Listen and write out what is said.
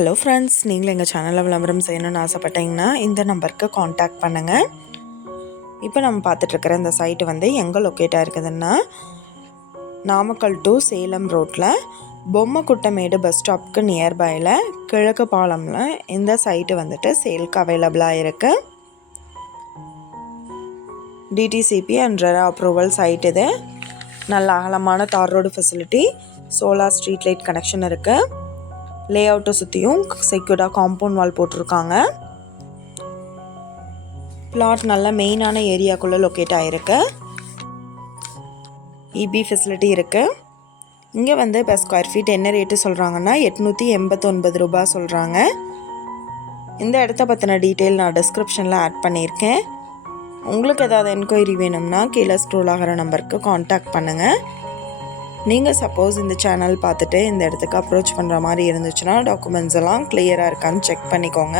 Hello friends, நீங்களும் எங்கள் சேனலில் விளம்பரம் செய்யணும்னு ஆசைப்பட்டீங்கன்னா இந்த நம்பருக்கு காண்டாக்ட் பண்ணுங்கள். இப்போ நம்ம பார்த்துட்ருக்கிற இந்த சைட்டு வந்து எங்கே லொக்கேட்டாக இருக்குதுன்னா, நாமக்கல் டு சேலம் ரோட்டில் பொம்மைக்குட்டமேடு பஸ் ஸ்டாப்புக்கு நியர்பையில் கிழக்கு பாலமில் இந்த சைட்டு வந்துட்டு சேலுக்கு அவைலபிளாக இருக்குது. DTCP and RERA approval site இது. நல்ல அகலமான தார் road facility, solar street light connection இருக்குது. லே அவுட்டை சுற்றியும் செக்யூர்டாக காம்பவுண்ட் வால் போட்டிருக்காங்க. பிளாட் நல்ல மெயினான ஏரியாக்குள்ளே லொக்கேட் ஆகிருக்கு. இபி ஃபெசிலிட்டி இருக்குது. இங்கே வந்து இப்போ ஸ்கொயர் ஃபீட் என்ன ரேட்டு சொல்கிறாங்கன்னா 889 ரூபா சொல்கிறாங்க. இந்த இடத்த பற்றின டீட்டெயில் நான் டிஸ்கிரிப்ஷனில் ஆட் பண்ணியிருக்கேன். உங்களுக்கு ஏதாவது என்கொயரி வேணும்னா கீழே ஸ்க்ரோல் ஆகிற நம்பருக்கு காண்டாக்ட் பண்ணுங்கள். நீங்கள் சப்போஸ் இந்த சேனல் பார்த்துட்டு இந்த இடத்துக்கு அப்ரோச் பண்ணுற மாதிரி இருந்துச்சுன்னா டாக்குமெண்ட்ஸ் எல்லாம் கிளியராக இருக்கான்னு செக் பண்ணிக்கோங்க.